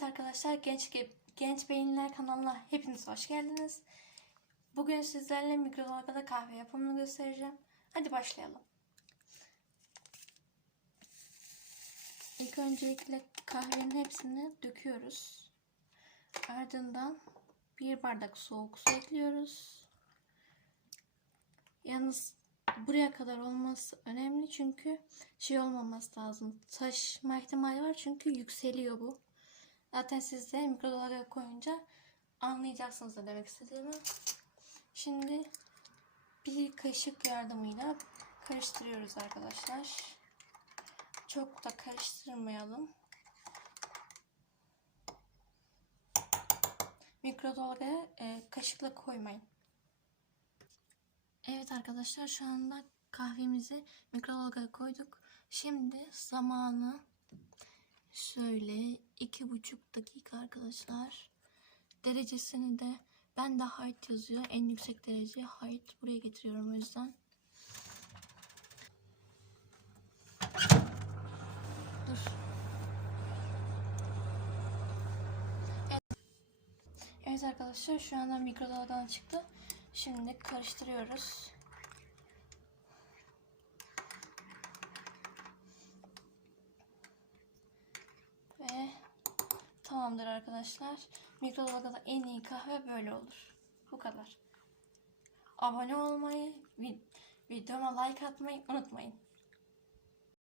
Evet arkadaşlar Genç Ge- Genç Beyinler kanalına hepiniz hoş geldiniz. Bugün sizlerle mikrodalgada kahve yapımını göstereceğim. Hadi başlayalım. İlk öncelikle kahvenin hepsini döküyoruz. Ardından bir bardak soğuk su ekliyoruz. Yalnız buraya kadar olması önemli çünkü şey olmaması lazım. Taşma ihtimali var çünkü yükseliyor bu. Zaten siz de mikrodalgaya koyunca anlayacaksınız ne demek istediğimi. Şimdi bir kaşık yardımıyla karıştırıyoruz arkadaşlar. Çok da karıştırmayalım. Mikrodalgaya e, kaşıkla koymayın. Evet arkadaşlar şu anda kahvemizi mikrodalgaya koyduk. Şimdi zamanı şöyle iki buçuk dakika arkadaşlar. Derecesini de ben de height yazıyor. En yüksek derece height. Buraya getiriyorum o yüzden. Dur. Evet. Evet arkadaşlar şu anda mikrodalgadan çıktı. Şimdi karıştırıyoruz. Tamamdır arkadaşlar. Mikrodalgada en iyi kahve böyle olur. Bu kadar. Abone olmayı, vid- videoma like atmayı unutmayın.